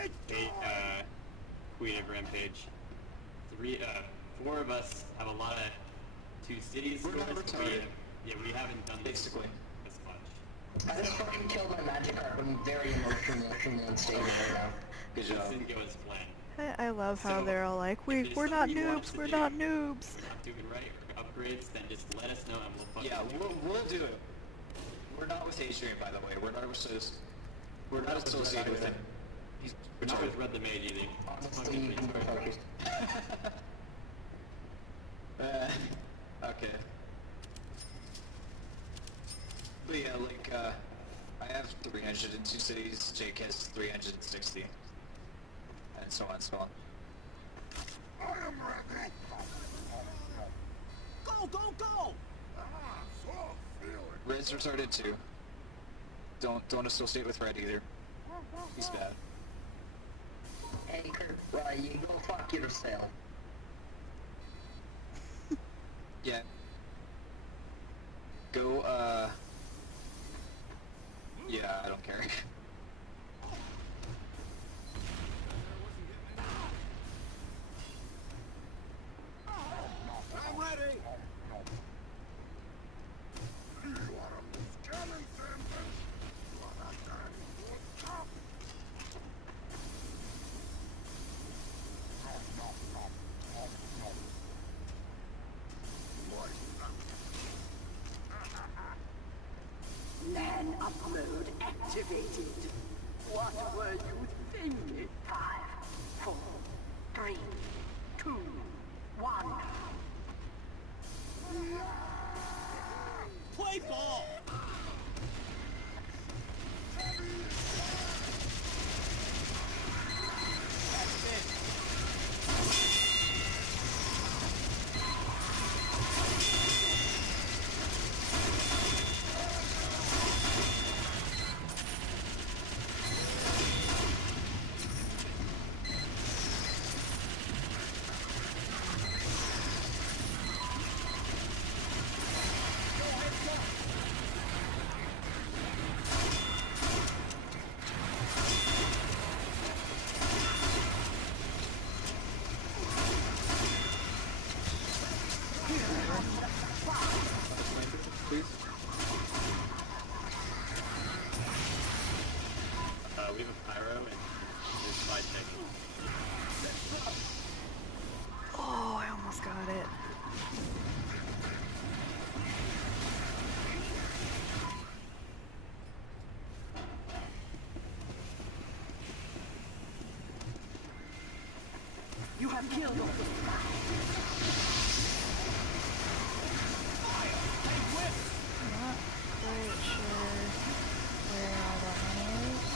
Hey, Queen of Rampage. Four of us have a lot of two cities. We're not retarded. We haven't done this Basically. this much. I just fucking killed my magic card. I'm very emotionally unstable right now. Good This job. didn't go as planned. I love how So, they're all like, if we're there's not something you want us noobs, to we're do, not noobs. We're not doing right or upgrades, then just let us know and we'll fucking Yeah, do it. we'll do it. We're not with Adrian, by the way. We're not associated with him. He's We're not with retarded. Red the Mage either. It's Honestly, fucking I'm retarded. focused. Okay. But yeah, like, I have 302 cities, Jake has 360. And so on and so on. Go! Red's retarded too. Don't associate with Red either. He's bad. Hey, Kurt, you go fuck yourself. Yeah. Go, yeah, I don't care. I'm ready! LAN upload activated. What were you thinking? 5, 4, 3, 2, 1. Play ball! Please? We have a pyro and there's 5 seconds. Oh, I almost got it. You have killed all the Not quite sure where all that money is.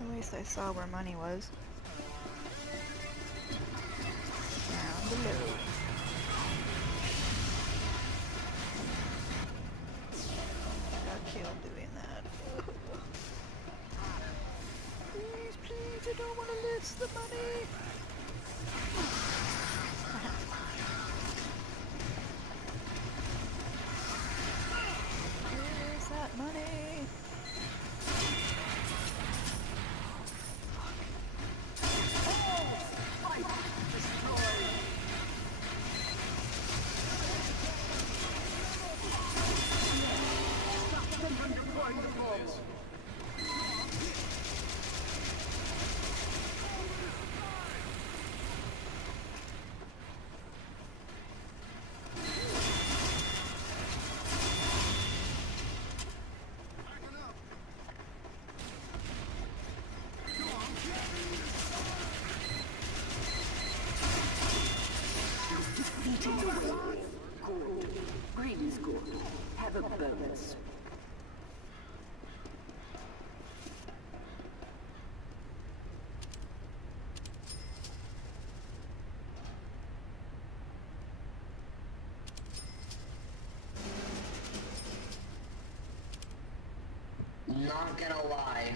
At least I saw where money was. Down below. Got killed doing that. Please, I don't want to lose the money. Where's that money? opponents. Not gonna lie.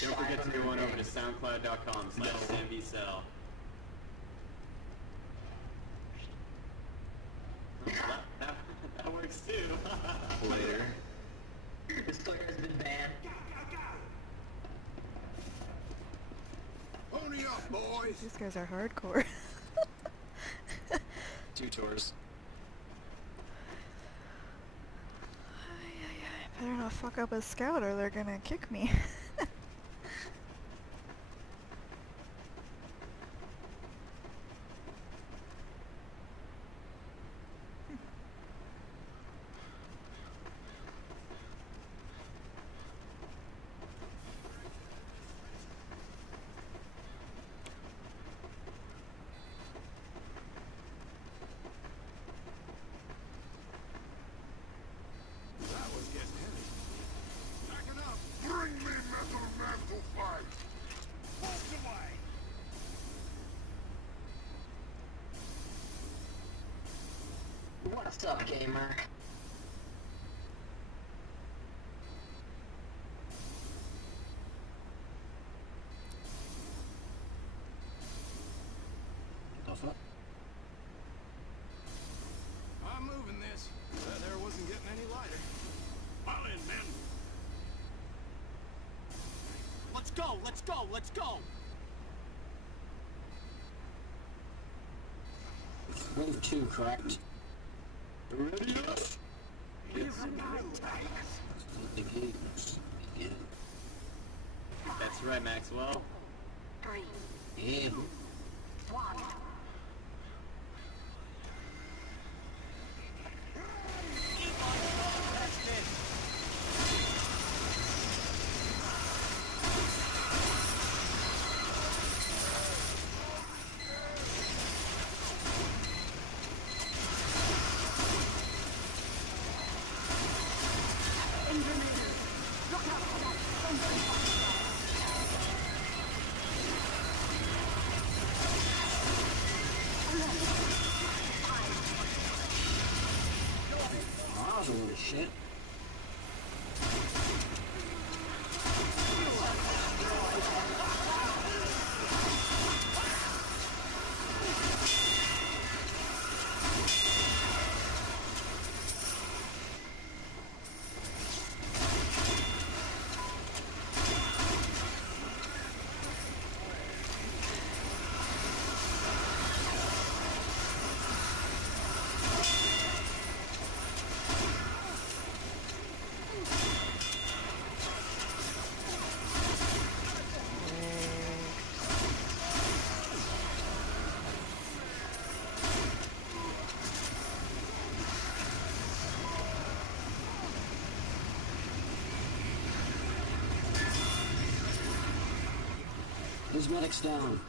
Don't forget to go on over to 500 soundcloud.com/SamVCell. That works too. Later. This player has been banned. Pony up, boys. These guys are hardcore. 2 tours. Better not fuck up a scout or they're gonna kick me. That was getting heavy. Backing up. Bring me metal mantle fight. Bolt away. What's up, gamer? I'm moving this. That air wasn't getting any lighter. Pile in, men. Let's go, let's go, let's go. Move 2, correct? Ready up. The games. Yeah. That's right, Maxwell. 3, Yeah. 1. Holy shit. His medic's down.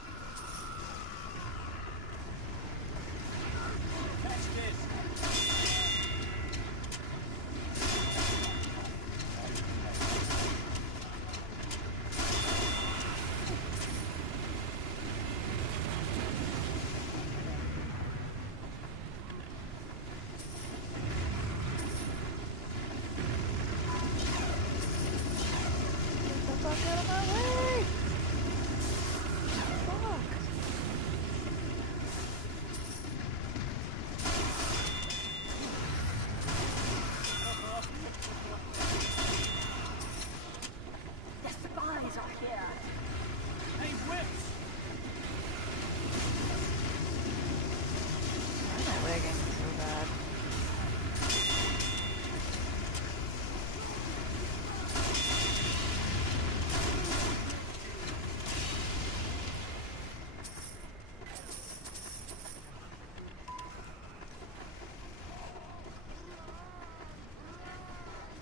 Get the fuck out of my way! Fuck! The spies are here. Hey, whips. Why am I lagging so bad?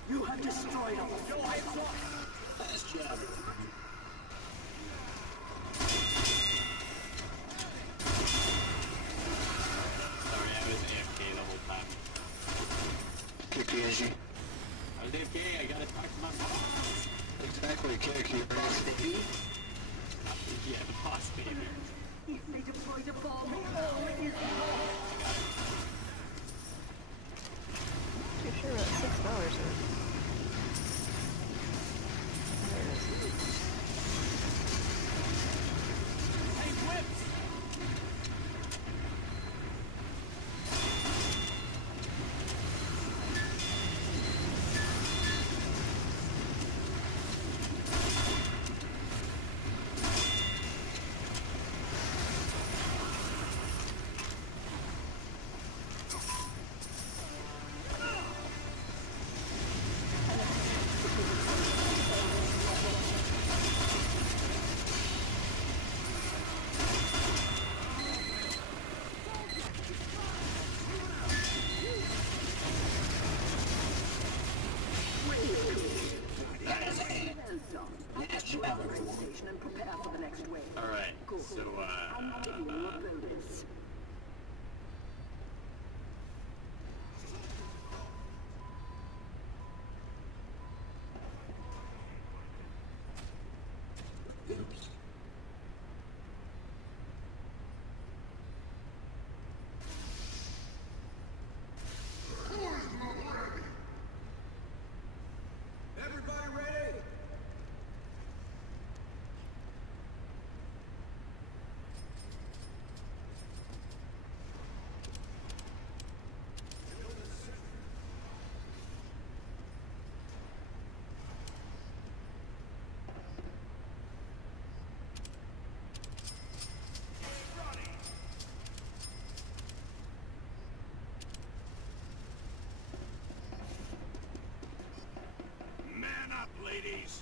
You have destroyed all. Nice job. Sorry, I was AFK the whole time. Kick the edgy. If they deploy the bomb, all is lost. Too sure about $6 in. There it is. And prepare for the next wave. Alright, so, I'm giving you a bonus. Everybody ready? Man up, ladies!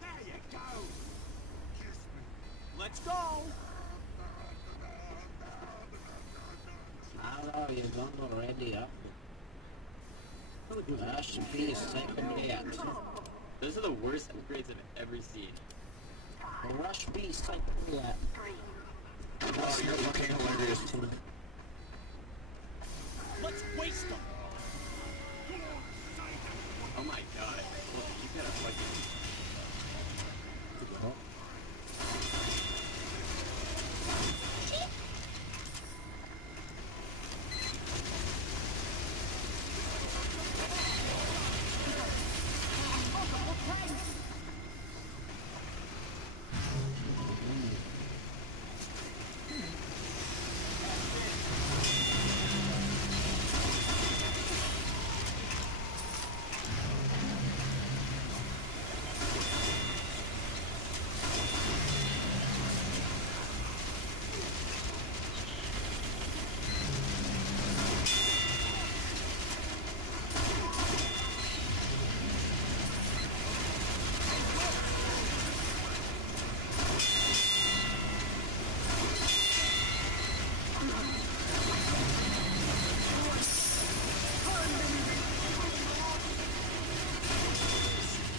There you go! Kiss me. Let's go! Hello, you done already up? Rush please take a minute. those are the worst upgrades I've ever seen. Rush please take a minute. Oh, you're fucking hilarious. Let's waste them! Oh my god. Look, you gotta fucking...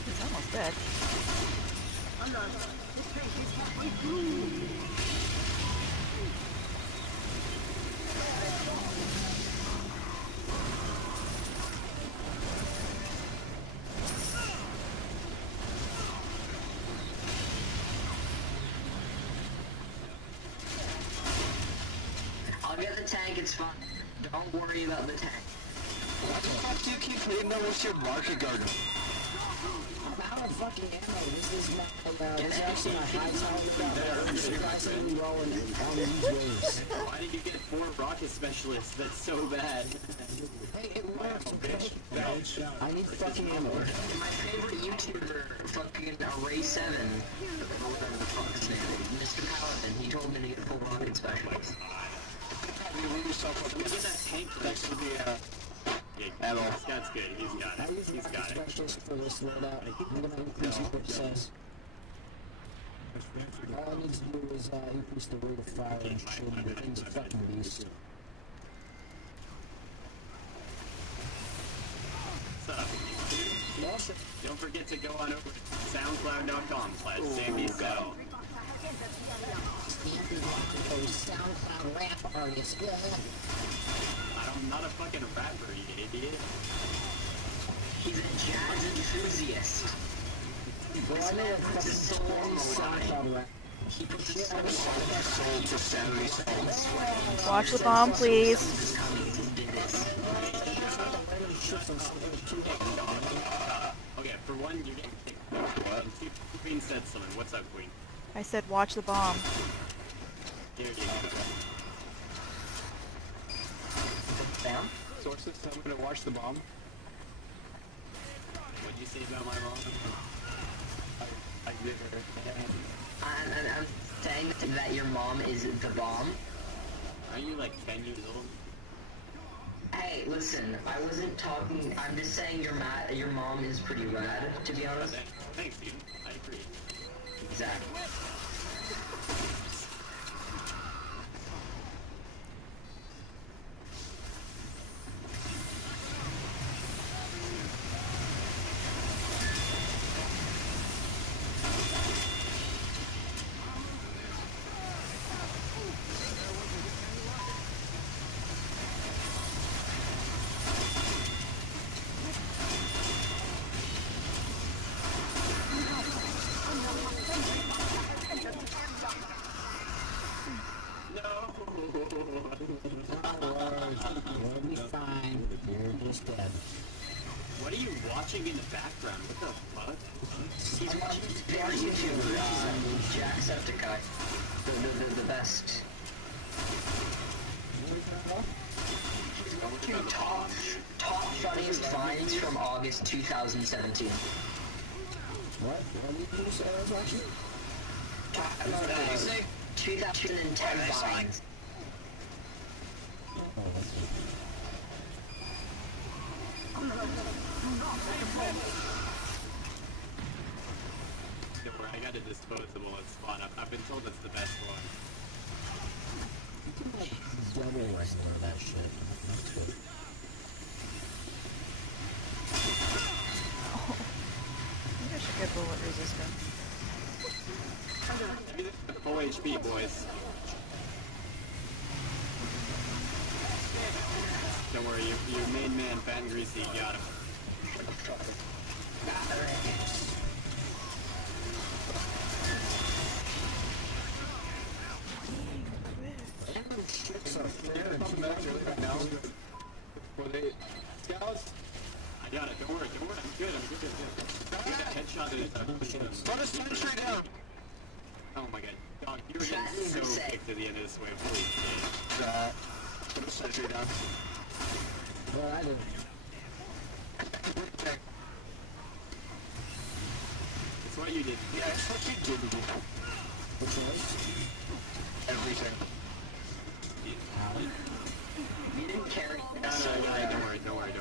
It's almost dead. I'll get the tank, it's fine. Don't worry about the tank. Why the fuck do you keep hitting them with your market garden? I'm out of fucking ammo. This is my Jackson. I high tower about surprisingly rolling on these waves. Why did you get 4 rocket specialists? That's so bad. Hey, it works. I need fucking ammo. My favorite YouTuber, fucking Array7, whatever the fuck his name is, Mr. Paladin, he told me to get full rocket specialist. We get that tank next to the, Ammo. Scott's good. He's got I it. use He's my got it. specialist for this loadout. I'm gonna increase what it says. All I need to do is increase the rate of fire and the thing's a fucking beast. What's up? Don't forget to go on over to soundcloud.com/SammySell. SoundCloud rap artist. I'm not a fucking rapper, you idiot. He's a jazz enthusiast. Well, I know a fucking SoundCloud rap. He put the Shit, I soul wish I got Soul to sanity soul. Watch the bomb, please. Okay, for one, you're getting kicked. What? Queen said something. What's up, Queen? I said watch the bomb. Here you go. Bam. Sources, I'm gonna watch the bomb. What'd you say about my mom? I did her. I'm saying that your mom is the bomb. Are you like 10 years old? Hey, listen, I wasn't talking. I'm just saying your mom is pretty rad, to be honest. Thanks, dude. I agree. Exactly. We'll be fine. You're just dead. What are you watching in the background? What the fuck? He's watching his favorite YouTuber, Jacksepticeye. The best. Dude, top funniest vines from August 2017. What? What did you say I was watching? What did you say? 2010 vines. Oh, that's it. Don't worry, I got a disposable at spawn. I've been told that's the best one. Double regular that shit. That's good. I think I should get bullet resistant. Full HP, boys. Don't worry, your main man, Fan Greasy, got him. Scouts, I got it, don't worry, I'm good. I got headshot it. run a sentry down. Oh my god. Dog, you were getting so quick to the end of this wave. Holy shit. Put a sentry down. Well, I did. It's what you did. Yeah, it's what you did. Which was? Everything. You didn't carry. Don't worry.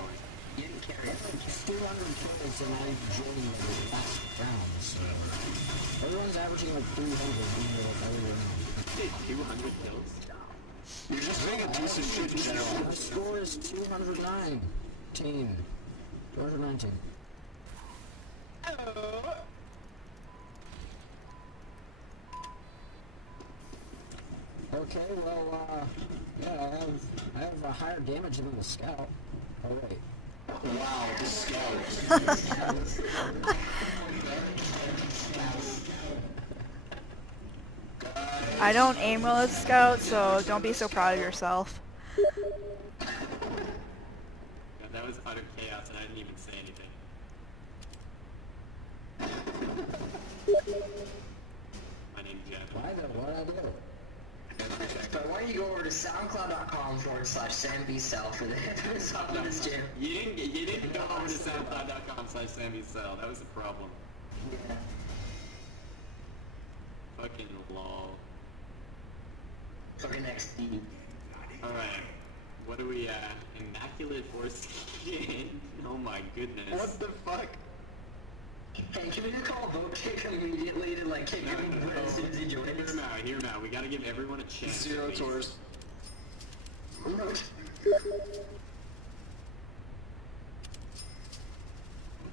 You didn't carry it. 200 kills and I joined the last round, so... Everyone's averaging like 300 being like every round. You did 200 kills? You're just being a piece of shit in general. My score is 209. 219. Okay, well, yeah, I have a higher damage than the scout. Oh, wait. Wow, the scout. I don't aim well as a scout, so don't be so proud of yourself. God, that was utter chaos and I didn't even say anything. My name's Jeff. Why'd I do it? But why don't you go over to soundcloud.com/SamBcell for the infamous up on this jam. You didn't go over to soundcloud.com/SammyCell. That was the problem. Yeah. Fucking lol. Fucking XD. Alright. What do we, Immaculate Foreskin? Oh my goodness. What the fuck? Hey, can we just call a vote kick immediately to like kick everyone as soon as he joins? Hear him out. We gotta give everyone a chance. Zero please. tours.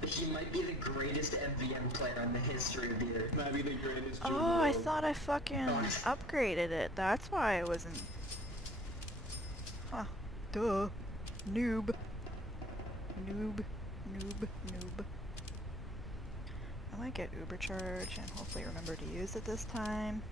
He might be the greatest MVM player in the history of the earth. Might be the greatest Oh, I thought I fucking upgraded it. That's why I wasn't... Huh. Duh. Noob. might get Uber charge and hopefully remember to use it this time.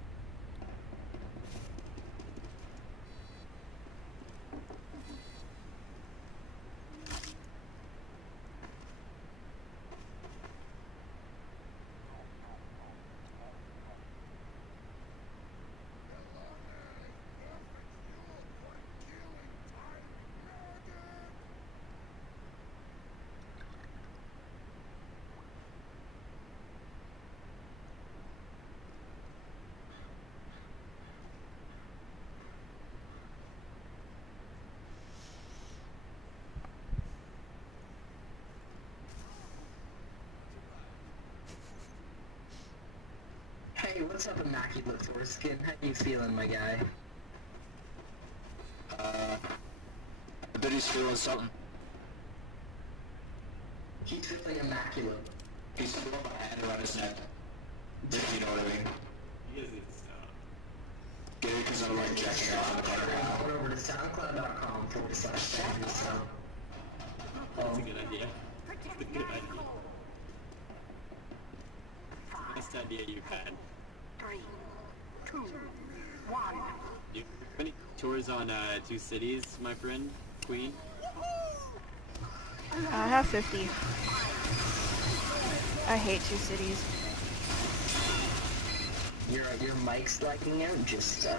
Hey, what's up, Immaculate Foreskin? How you feeling, my guy? I bet he's feeling something. He's feeling immaculate. He's feeling my hand around his neck. If you know what I mean. You guys need to stop. Get it because I'm like jacking off in the car. Head over to soundcloud.com/so. That's a good idea. That's a good idea. Best idea you've had. 3, 2, 1. Do you have any tours on Two Cities, my friend, Queen? I have 50. I hate Two Cities. Your mic's lagging out, just I'm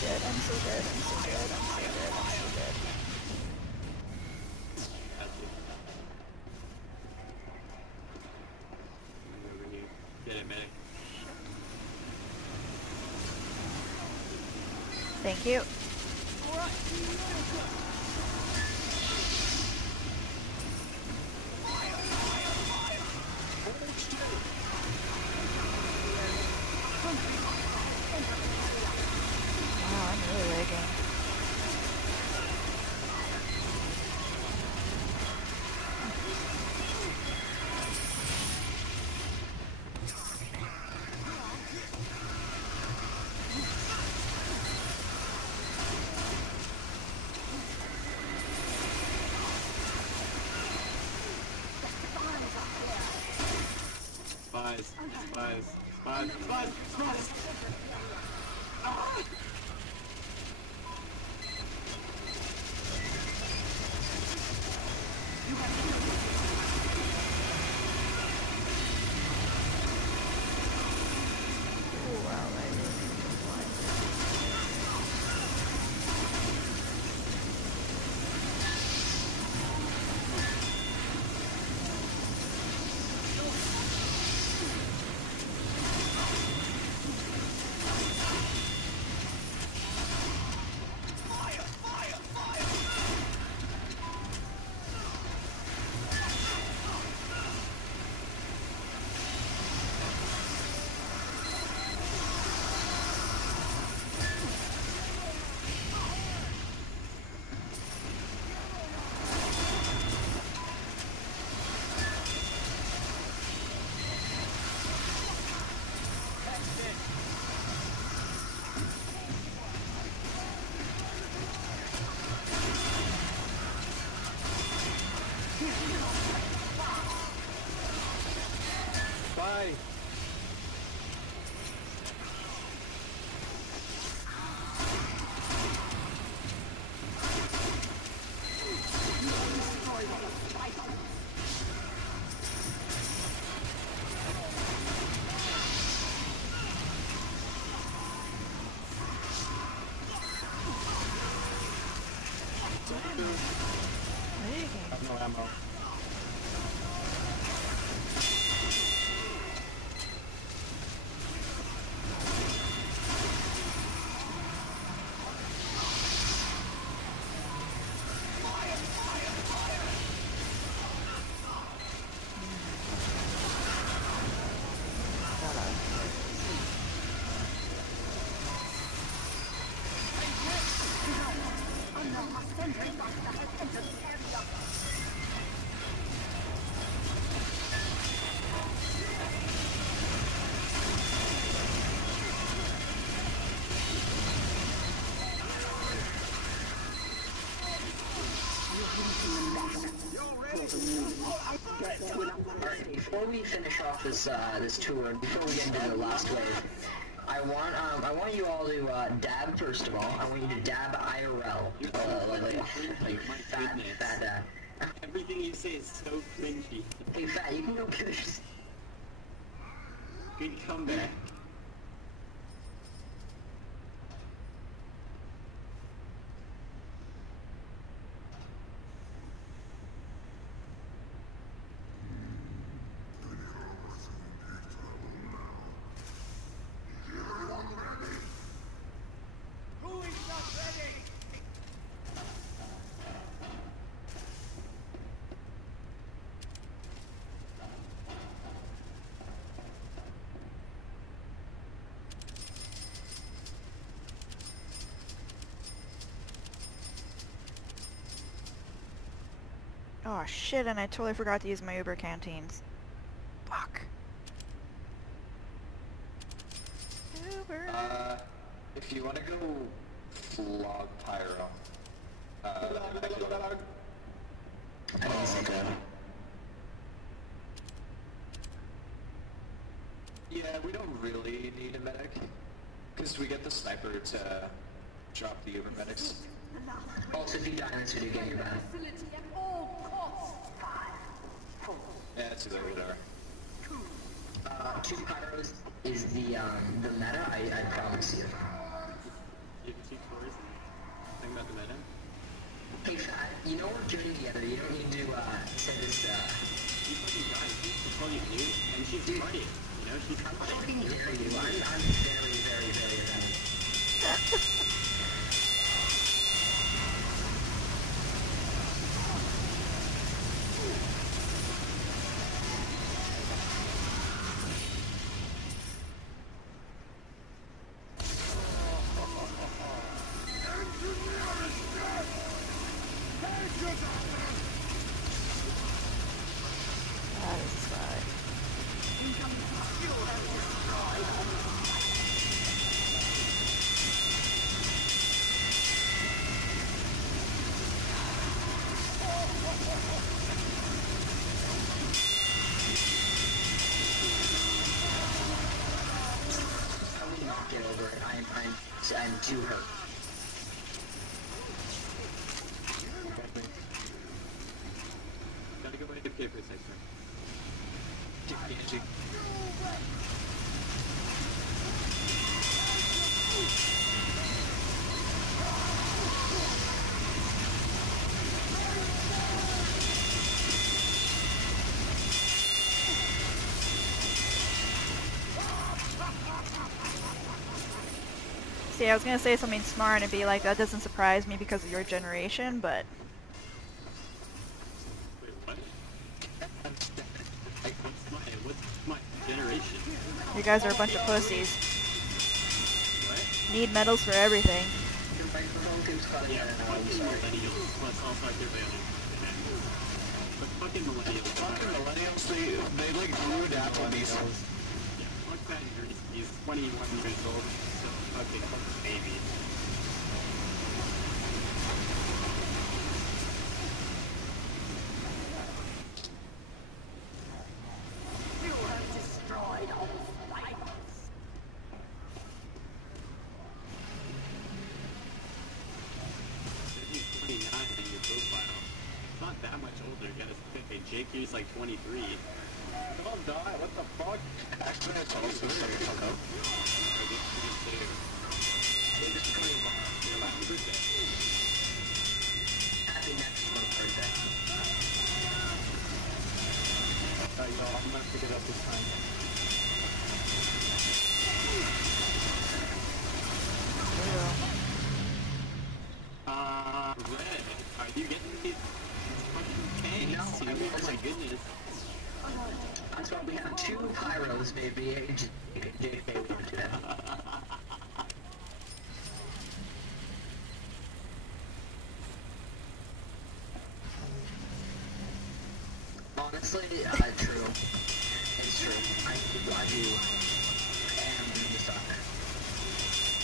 good, I'm so good, I'm so good, I'm so good, I'm so good. Gotcha. Over here. Get it, medic. Thank you. Wow, I'm really lagging. Spies, spies, spies, spies, spies! Ah! Ooh, wow, I really need to fly. Bye! Lagging. No ammo. before we finish off this this tour, before we get into the last wave, I want you all to dab first of all. I want you to dab IRL, like fat dab. Everything you say is so cringy. Hey, fat, you can go get this. Good comeback. Oh shit, and I totally forgot to use my Uber canteens. Fuck. Uber. If you want to go flog pyro, yeah, we don't really need a medic, because we get the sniper to drop the Uber medics. Also, if you die in this video game, you're bad. Facility at all costs. Yeah, that's exactly what they are. 2 pyros is the meta, I promise you. You have 2 cores and think about the meta. Hey, fat, you know we're doing together. You don't need to say this. You fucking got it. She's calling you new, and she's partying. You know, she's I partying. fucking dare you. I'm very, very, very bad. Get over it. I'm too hurt. Gotta go away to AFK for a second. See, I was gonna say something smart and be like, that doesn't surprise me because of your generation, but Wait, what? What's my generation? you guys are a bunch of pussies. What? Need medals for everything. Your microphone keeps cutting Yeah, out. fucking millennials, plus also active but fucking millennials. Fucking millennials, they like brewed Applebee's. Yeah, fuck that nerd. He's 21 years old, so fucking baby. You have destroyed all vitals. He's 29 in your profile. It's not that much older. You gotta pick a JQ's like 23. Don't die, what the fuck? Actually, it's also fuck up. Your last birthday. Happy next month birthday. You know, I'm gonna pick it up this time. Red, are you getting these fucking tanks? No, I Oh my wasn't. goodness. That's why we have 2 pyros, baby. JK won't do that. Honestly, true. It's true. I do am the sucker.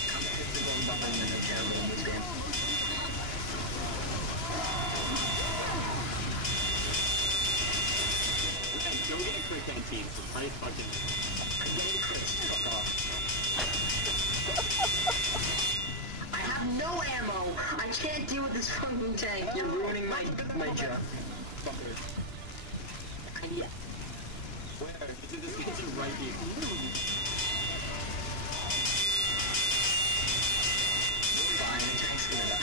I'm a physical bummer and a terrible in this game. Go get a quick 15, so probably fucking... I'm getting crits. Fuck off. I have no ammo! I can't deal with this fucking tank. You're ruining my jump. Fucker. Yeah. Where? This guy's right here. Fine, the tank's gonna die.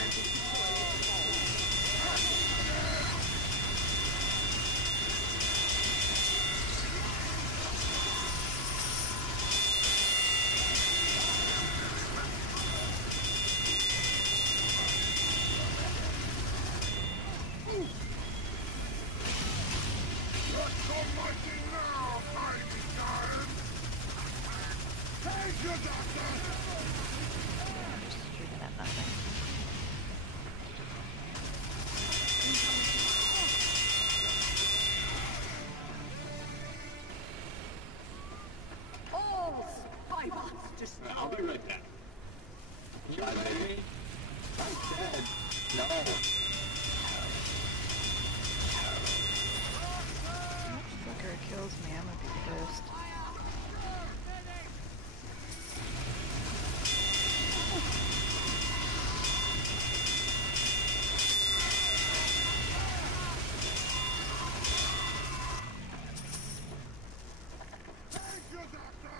Let's go mighty now, mighty giant! Take your doctor! You're gonna have nothing. All spybots destroyed. I'll be right back. You ready? I'm dead. No. Fucker kills me, I'm gonna be pissed. Take your doctor!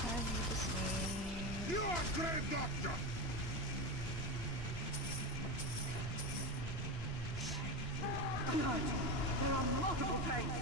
I need to sneeze. You are great doctor! There are multiple tanks.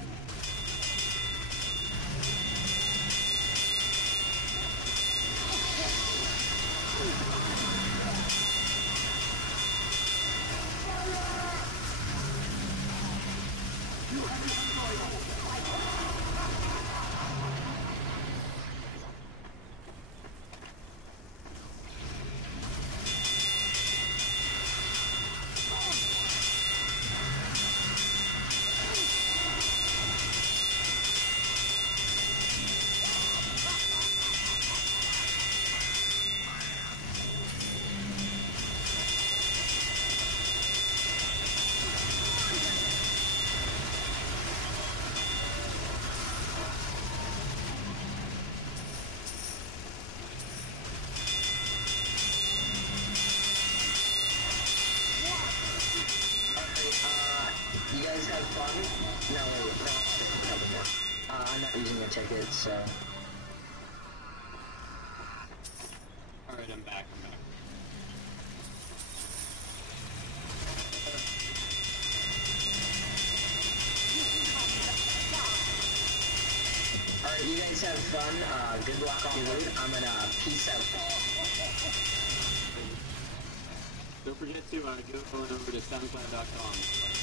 You guys have fun? No, wait, no, a couple more. I'm not using a ticket, so... Alright, I'm back. Alright, you guys have fun. Good luck on the road. I'm gonna peace out. Don't forget to go over to soundcloud.com.